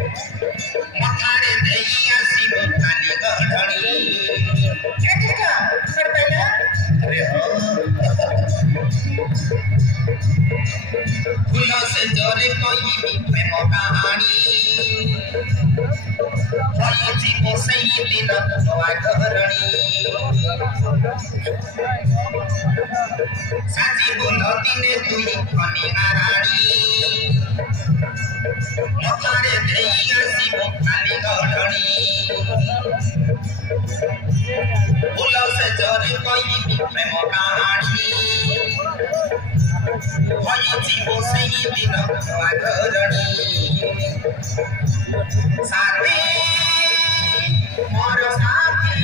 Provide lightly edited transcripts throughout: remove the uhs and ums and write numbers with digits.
मथारे दैया शिव काली गढ़नी क्या देखा कर पहला अरे हो फूलों से जोरे कोई भी प्रेम कहानी होई जीवो सही दिन नवा घरनी साजी बोलो दिने तुई खनी आरानी मथारे दैया शिव काली गढ़नी फूलों से जोरे कोई भी प्रेम कहानी होई जीवो सही दिन नवा घरनी साथी मोर साथी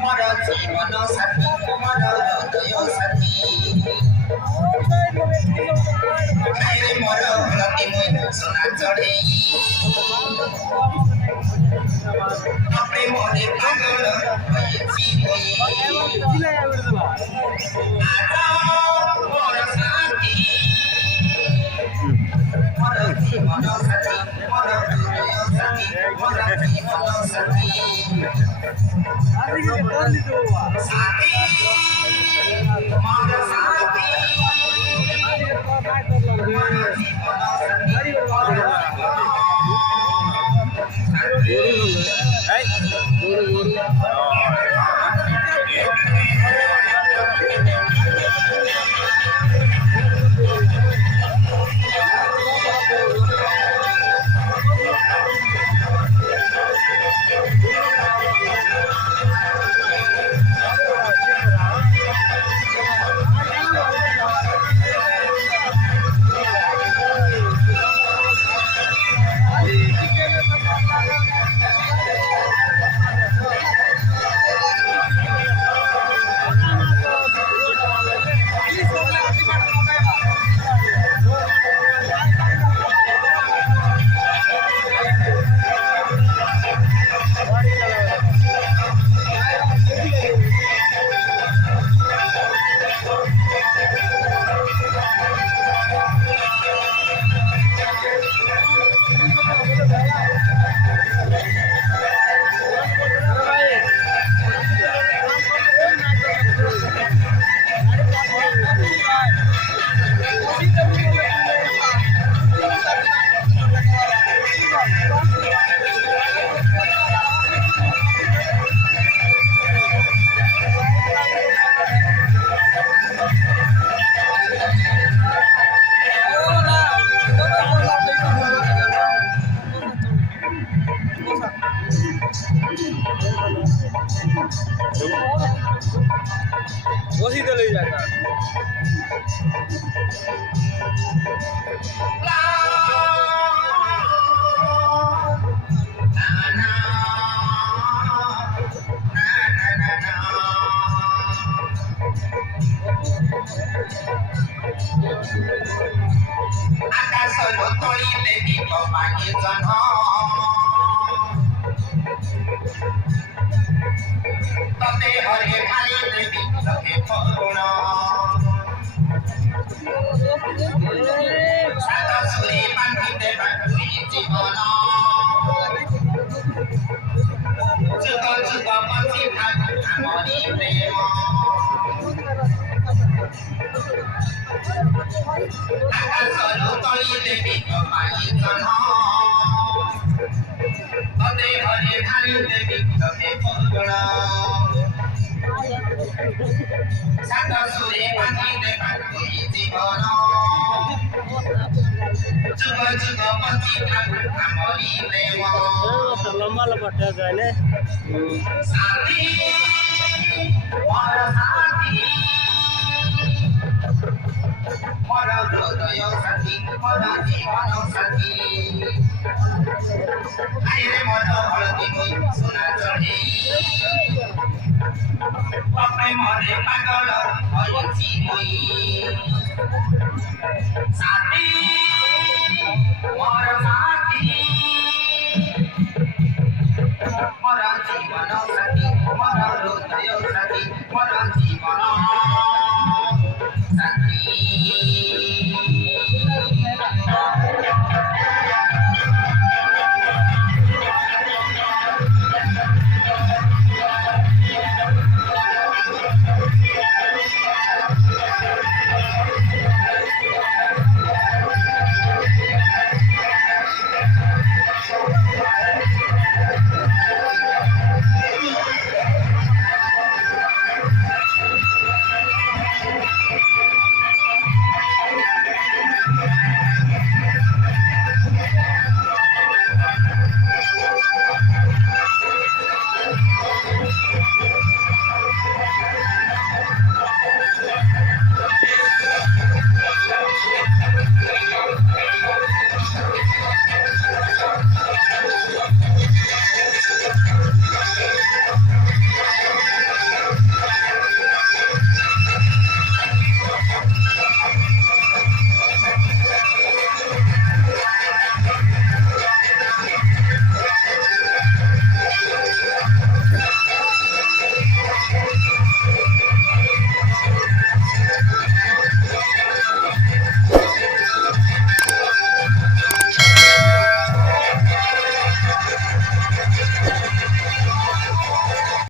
मोर जीवन साथी मोर हृदय साथी मेरे मोर हृदय मोर सोना चढ़े अपने मोरे पागल होई मोर साथी मोर जीवन साथी मोर हृदय साथी मोर जीवन साथी साथी मोर साथी मोर जीवन साथी वही तो ले जाता आकाशर तळीले दीप पाणी जन तते हरे भाई देवी लगे करुण सात सुरे बांधी देवा तुई जीवन जुग जुग बंची थाक आमरी प्रेम आकाशर तळीले दीप पाणी जन तते हरे भाई देवी लगे करुण सात सुरे बांधी देवा तुई जीवन जुग जुग बंची थाक आमरी प्रेम लंबा लपटा जाने साथी मोर साथी मोर हृदय साथी मोर जीवन साथी आइरे मोर हळदी मोई सोना चढ़े अपने मोरे पागल होई मोई साथी